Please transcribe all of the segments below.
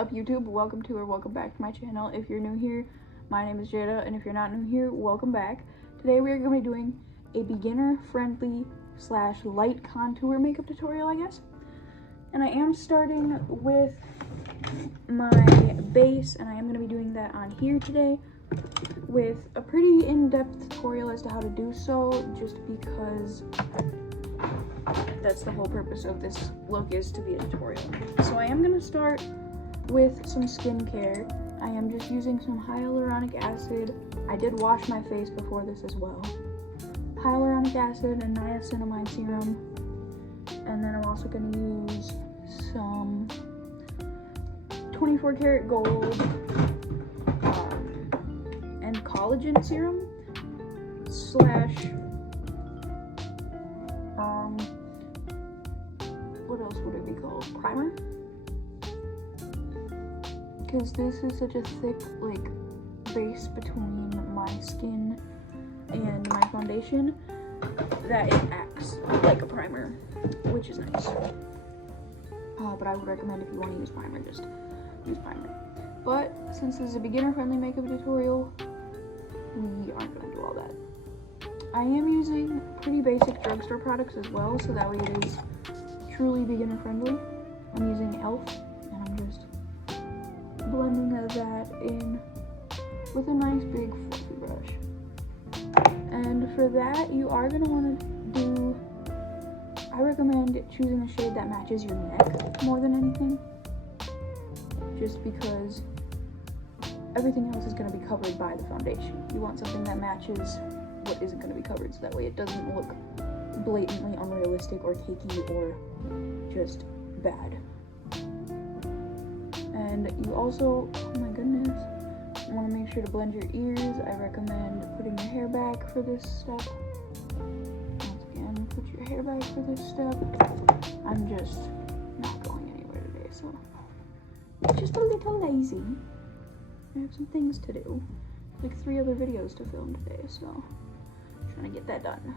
up, YouTube? Welcome to or welcome back to my channel. If you're new here, my name is Jada, and if you're not new here, welcome back. Today we are going to be doing a beginner-friendly / light contour makeup tutorial, I guess. And I am starting with my base, and I am going to be doing that on here today with a pretty in-depth tutorial as to how to do so, just because that's the whole purpose of this look, is to be a tutorial. So I am going to start with some skincare. I am just using some hyaluronic acid. I did wash my face before this as well. Hyaluronic acid and niacinamide serum. And then I'm also going to use some 24 karat gold and collagen serum / what else would it be called? Primer? Because this is such a thick, like, base between my skin and my foundation that it acts like a primer, which is nice. But I would recommend, if you want to use primer, just use primer. But since this is a beginner-friendly makeup tutorial, we aren't going to do all that. I am using pretty basic drugstore products as well, so that way it is truly beginner friendly. I'm using e.l.f. and I'm just blending that in with a nice big fluffy brush. And for that, you are going to want to do, I recommend choosing a shade that matches your neck more than anything, just because everything else is going to be covered by the foundation. You want something that matches what isn't going to be covered, so that way it doesn't look blatantly unrealistic or cakey or just bad. And you also, oh my goodness, want to make sure to blend your ears. I recommend putting your hair back for this step. Once again, put your hair back for this step. I'm just not going anywhere today, so just a little lazy. I have some things to do, like 3 other videos to film today, so I'm trying to get that done.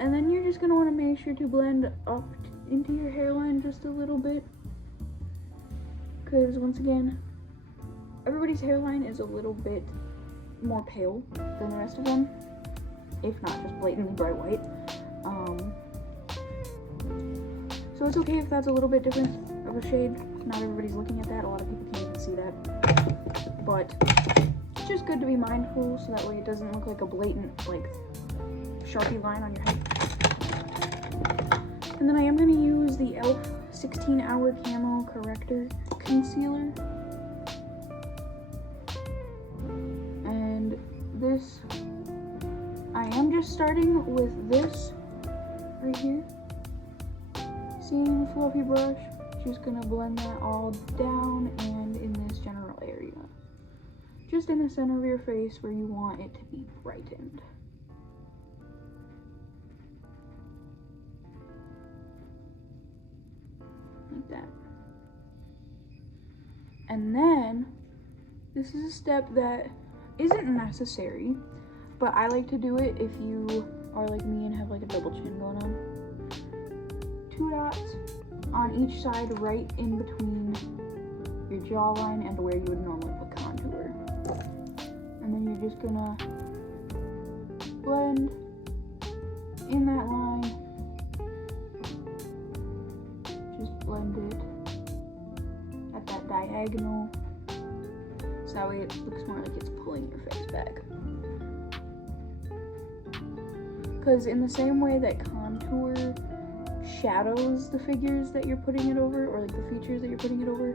And then you're just going to want to make sure to blend up into your hairline just a little bit, because once again, everybody's hairline is a little bit more pale than the rest of them, if not just blatantly bright white. So it's okay if that's a little bit different of a shade. Not everybody's looking at that. A lot of people can't even see that. But it's just good to be mindful, so that way it doesn't look like a blatant, like, Sharpie line on your head. And then I am going to use the e.l.f. 16-Hour Camo Corrector Concealer. And this, I am just starting with this right here. Same fluffy brush. Just going to blend that all down and in this general area. Just in the center of your face where you want it to be brightened. Like that. And then this is a step that isn't necessary, but I like to do it if you are like me and have like a double chin going on. 2 dots on each side, right in between your jawline and where you would normally put contour. And then you're just gonna blend in that line. Just blend it at that diagonal, so that way it looks more like it's pulling your face back. Because in the same way that contour shadows the figures that you're putting it over, or like the features that you're putting it over,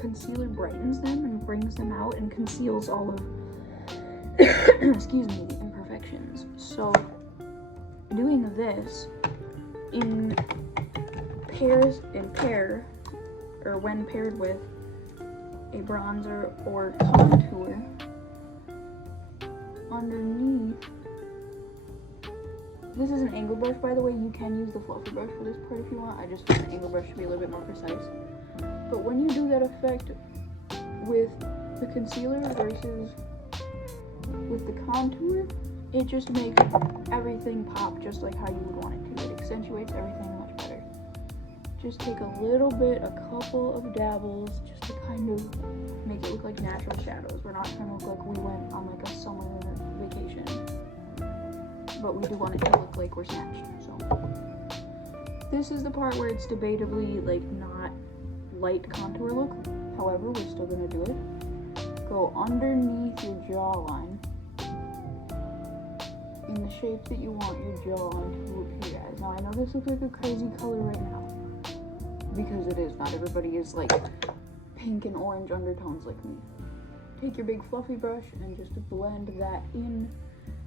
concealer brightens them and brings them out and conceals all of excuse me, the imperfections. So doing this in when paired with a bronzer or contour underneath. This is an angle brush, by the way. You can use the fluffy brush for this part if you want. I just find the angle brush to be a little bit more precise. But when you do that effect with the concealer versus with the contour, it just makes everything pop just like how you would want it to. It accentuates everything much better. just take a little bit, a couple of dabbles, just to kind of make it look like natural shadows. We're not trying to look like we went on like a summer vacation, but we do want it to look like we're snatched. So this is the part where it's debatably like not light contour look. However, we're still gonna do it. Go underneath your jawline in the shape that you want your jawline to appear as. Now I know this looks like a crazy color right now, because it is. Not everybody is like pink and orange undertones like me. Take your big fluffy brush and just blend that in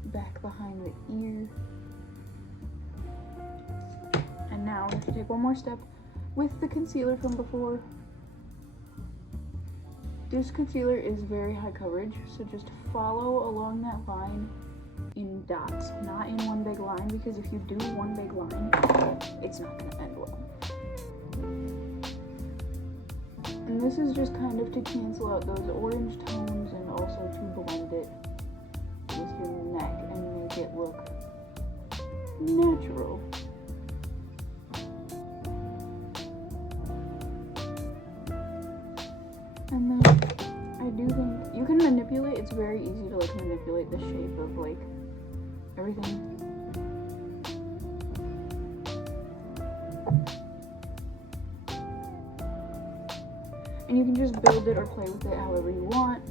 back behind the ear. And now if you take one more step with the concealer from before, this concealer is very high coverage, so just follow along that line in dots, not in one big line, because if you do one big line, it's not going to end well. And this is just kind of to cancel out those orange tones and also to blend it with your neck and make it look natural. And then I do think you can manipulate. It's very easy to like manipulate the shape of like everything. And you can just build it or play with it however you want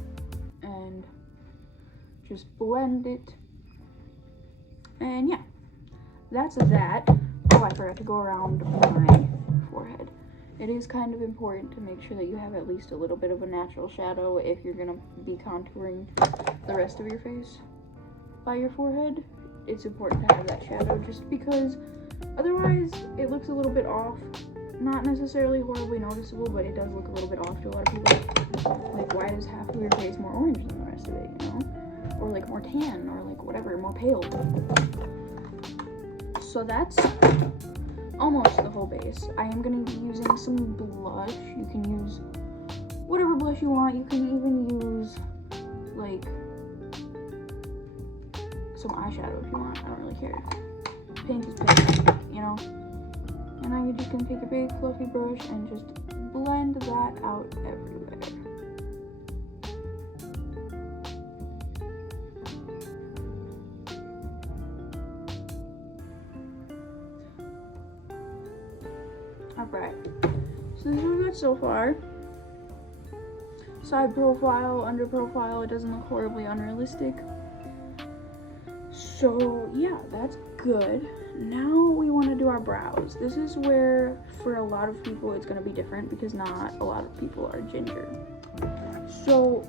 and just blend it. And yeah, that's that. Oh, I forgot to go around my forehead. It is kind of important to make sure that you have at least a little bit of a natural shadow if you're gonna be contouring the rest of your face by your forehead. It's important to have that shadow just because otherwise it looks a little bit off. Not necessarily horribly noticeable, but it does look a little bit off to a lot of people. Like, why is half of your face more orange than the rest of it, you know? Or like more tan, or like whatever, more pale. So that's almost the whole base. I am going to be using some blush. You can use whatever blush you want. You can even use like some eyeshadow if you want. I don't really care. Pink is pink, you know? And I'm just going to take a big fluffy brush and just blend that out everywhere. Alright, so this is what we got so far. Side profile, under profile, it doesn't look horribly unrealistic. So yeah, that's good. Now we want to do our brows. This is where, for a lot of people, it's going to be different because not a lot of people are ginger. So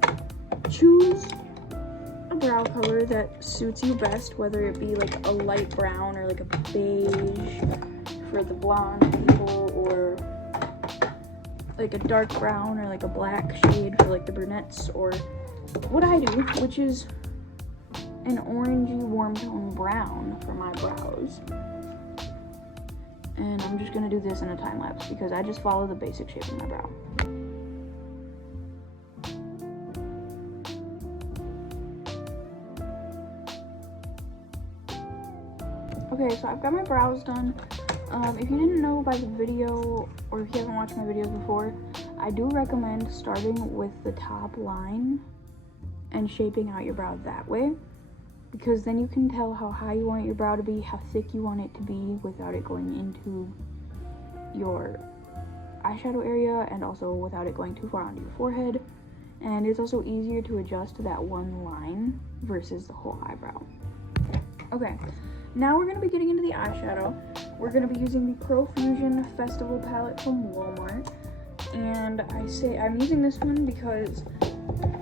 choose a brow color that suits you best, whether it be like a light brown or like a beige for the blonde people, or like a dark brown or like a black shade for like the brunettes, or what I do, which is an orangey warm tone brown for my brows. And I'm just gonna do this in a time lapse because I just follow the basic shape of my brow. Okay, so I've got my brows done. If you didn't know by the video, or if you haven't watched my videos before, I do recommend starting with the top line and shaping out your brow that way, because then you can tell how high you want your brow to be, how thick you want it to be without it going into your eyeshadow area, and also without it going too far onto your forehead. And it's also easier to adjust to that one line versus the whole eyebrow. Okay, now we're going to be getting into the eyeshadow. We're going to be using the Profusion Festival palette from Walmart. And I'm using this one because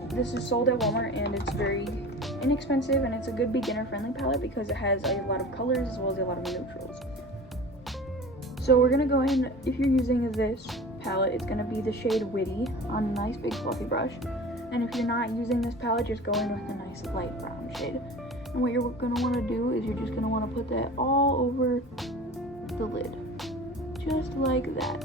this is sold at Walmart and it's very inexpensive, and it's a good beginner friendly palette because it has a lot of colors as well as a lot of neutrals. So we're going to go in, if you're using this palette, it's going to be the shade Witty on a nice big fluffy brush. And if you're not using this palette, just go in with a nice light brown shade. And what you're going to want to do is you're just going to want to put that all over the lid, just like that.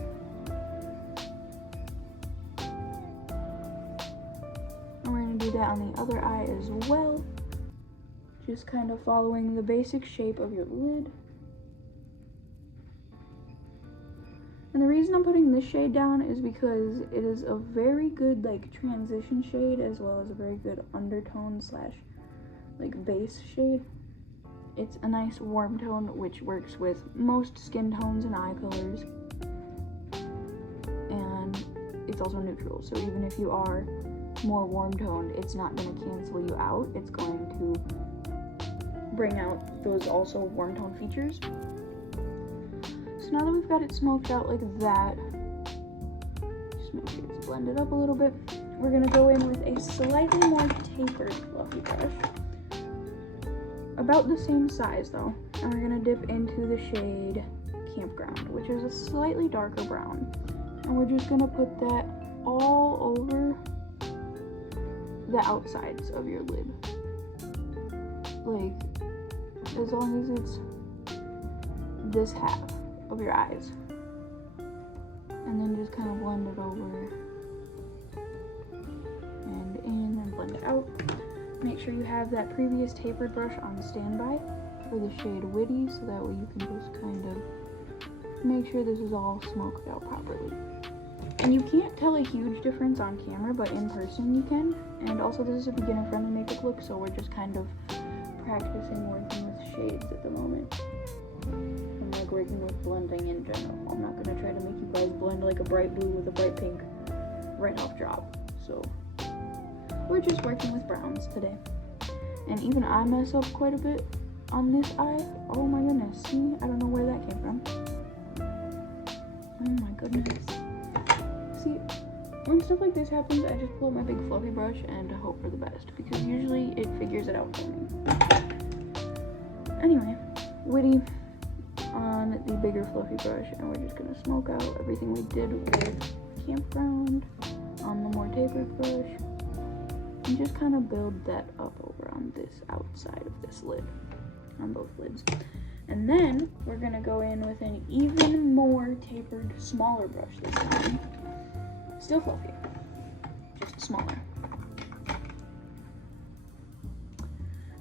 And we're going to do that on the other eye as well, just kind of following the basic shape of your lid. And the reason I'm putting this shade down is because it is a very good like transition shade, as well as a very good undertone slash like base shade. It's a nice warm tone which works with most skin tones and eye colors. And it's also neutral, so even if you are more warm toned, it's not going to cancel you out. It's going to bring out those also warm tone features. So now that we've got it smoked out like that, just make sure it's blended up a little bit. We're going to go in with a slightly more tapered fluffy brush, about the same size though, and we're going to dip into the shade Campground, which is a slightly darker brown, and we're just going to put that all over the outsides of your lid, like as long as it's this half of your eyes, and then just kind of blend it over and in and blend it out. Make sure you have that previous tapered brush on standby for the shade Witty, so that way you can just kind of make sure this is all smoked out properly. And you can't tell a huge difference on camera, but in person you can. And also this is a beginner friendly makeup look, so we're just kind of practicing working with shades at the moment. I'm like working with blending in general. I'm not gonna try to make you guys blend like a bright blue with a bright pink right off drop. So we're just working with browns today. And even I mess up quite a bit on this eye. Oh my goodness, see? I don't know where that came from. Oh my goodness. See, when stuff like this happens, I just pull out my big fluffy brush and hope for the best, because usually it figures it out for me. Anyway, Witty on the bigger fluffy brush, and we're just gonna smoke out everything we did with Campground on the more tapered brush, and just kind of build that up over on this outside of this lid, on both lids. And then we're gonna go in with an even more tapered, smaller brush this time. Still fluffy, just smaller.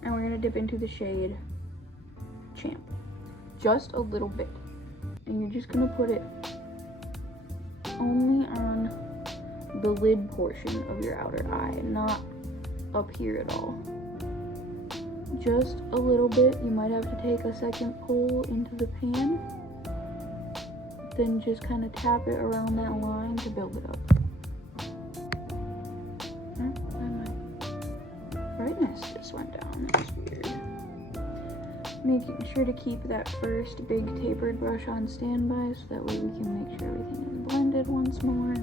And we're gonna dip into the shade Champ, just a little bit. And you're just gonna put it only on the lid portion of your outer eye, not up here at all. Just a little bit. You might have to take a second pull into the pan, then just kind of tap it around that line to build it up. My brightness just went down. That's weird. Making sure to keep that first big tapered brush on standby, so that way we can make sure everything is blended once more.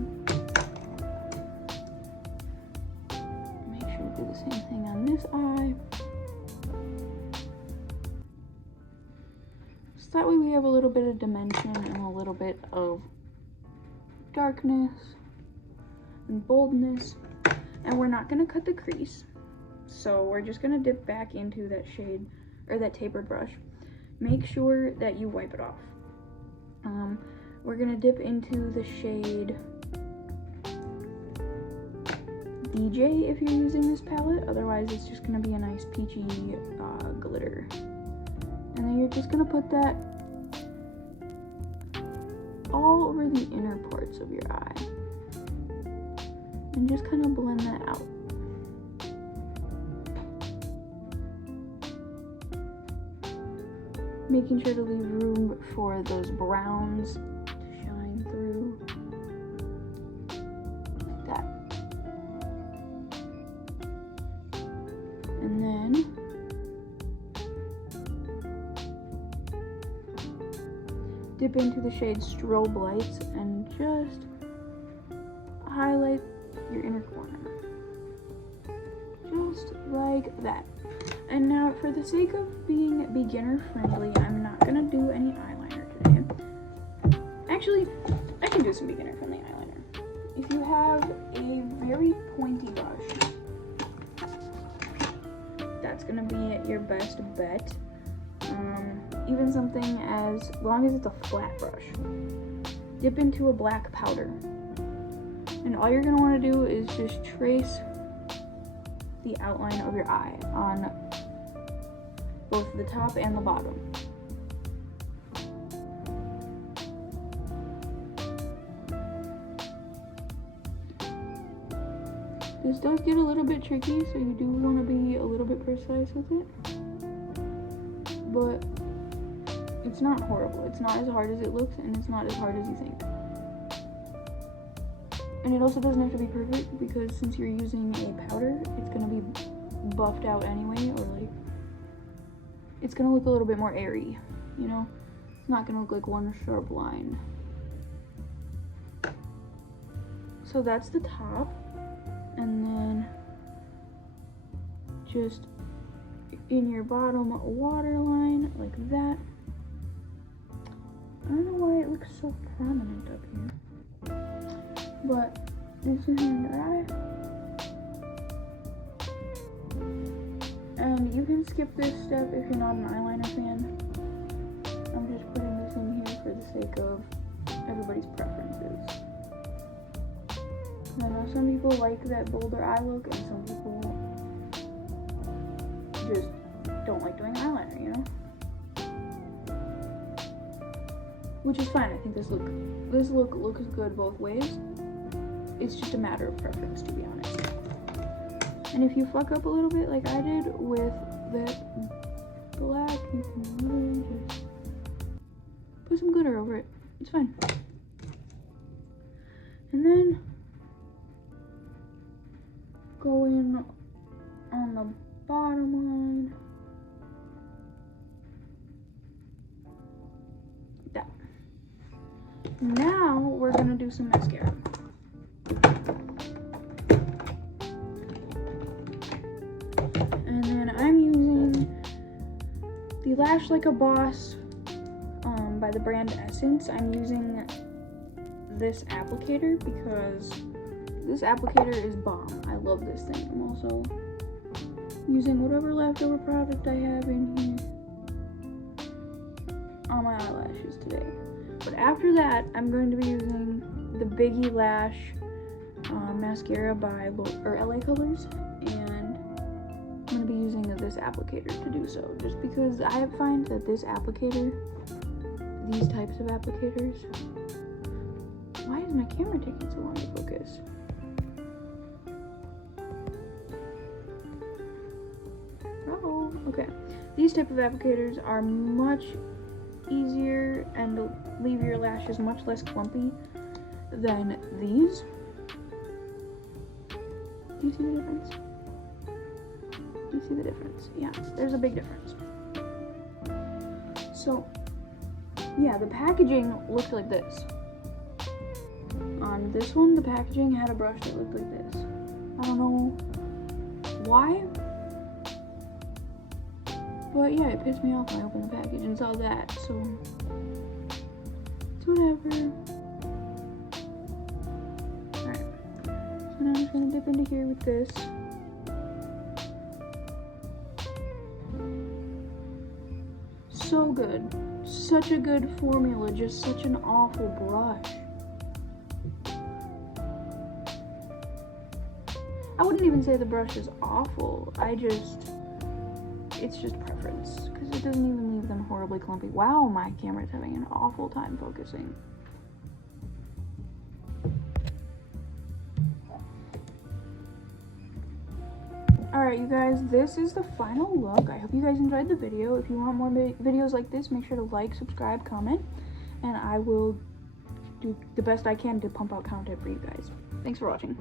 Make sure to do the same thing on this eye. So that way we have a little bit of dimension and a little bit of darkness and boldness. And we're not going to cut the crease, so we're just going to dip back into that shade, or that tapered brush. Make sure that you wipe it off. We're going to dip into the shade DJ if you're using this palette, otherwise it's just going to be a nice peachy glitter. And then you're just going to put that all over the inner parts of your eye. And just kind of blend that out. Making sure to leave room for those browns to shine through. Like that. And then dip into the shade Strobe Lights and just highlight your inner corner. Just like that. And now, for the sake of being beginner friendly, I'm not gonna do any eyeliner today. Actually, I can do some beginner friendly eyeliner. If you have a very pointy brush, that's gonna be your best bet. Even something as long as it's a flat brush. Dip into a black powder. And all you're gonna wanna do is just trace the outline of your eye on both the top and the bottom. This does get a little bit tricky, so you do want to be a little bit precise with it. But it's not horrible. It's not as hard as it looks, and it's not as hard as you think. And it also doesn't have to be perfect, because since you're using a powder, it's going to be buffed out anyway, or like, it's going to look a little bit more airy, you know? It's not going to look like one sharp line. So that's the top, and then just in your bottom waterline, like that. I don't know why it looks so prominent up here, but this is your eye. And you can skip this step if you're not an eyeliner fan. I'm just putting this in here for the sake of everybody's preferences. I know some people like that bolder eye look, and some people just don't like doing eyeliner, you know? Which is fine. I think this look looks good both ways. It's just a matter of preference, to be honest. And if you fuck up a little bit like I did with that black, you can really just put some glitter over it. It's fine. And then go in on the bottom line. Like that. Now we're gonna do some mascara. And then I'm using the Lash Like a Boss by the brand Essence. I'm using this applicator because this applicator is bomb. I love this thing. I'm also using whatever leftover product I have in here on my eyelashes today. But after that, I'm going to be using the Biggie Lash mascara by LA Colors, and I'm going to be using this applicator to do so, just because I find that this applicator, these types of applicators, why is my camera taking so long to focus? Oh, okay. These type of applicators are much easier and leave your lashes much less clumpy than these. Do you see the difference? Do you see the difference? Yeah, there's a big difference. So, yeah, the packaging looked like this. On this one, the packaging had a brush that looked like this. I don't know why, but yeah, it pissed me off when I opened the package and saw that, so it's whatever. Alright, so now I'm just gonna dip into here with this. So good. Such a good formula, just such an awful brush. I wouldn't even say the brush is awful. It's just preference, because it doesn't even leave them horribly clumpy. Wow, my camera's having an awful time focusing. Alright, you guys, this is the final look. I hope you guys enjoyed the video. If you want more videos like this, make sure to like, subscribe, comment, and I will do the best I can to pump out content for you guys. Thanks for watching.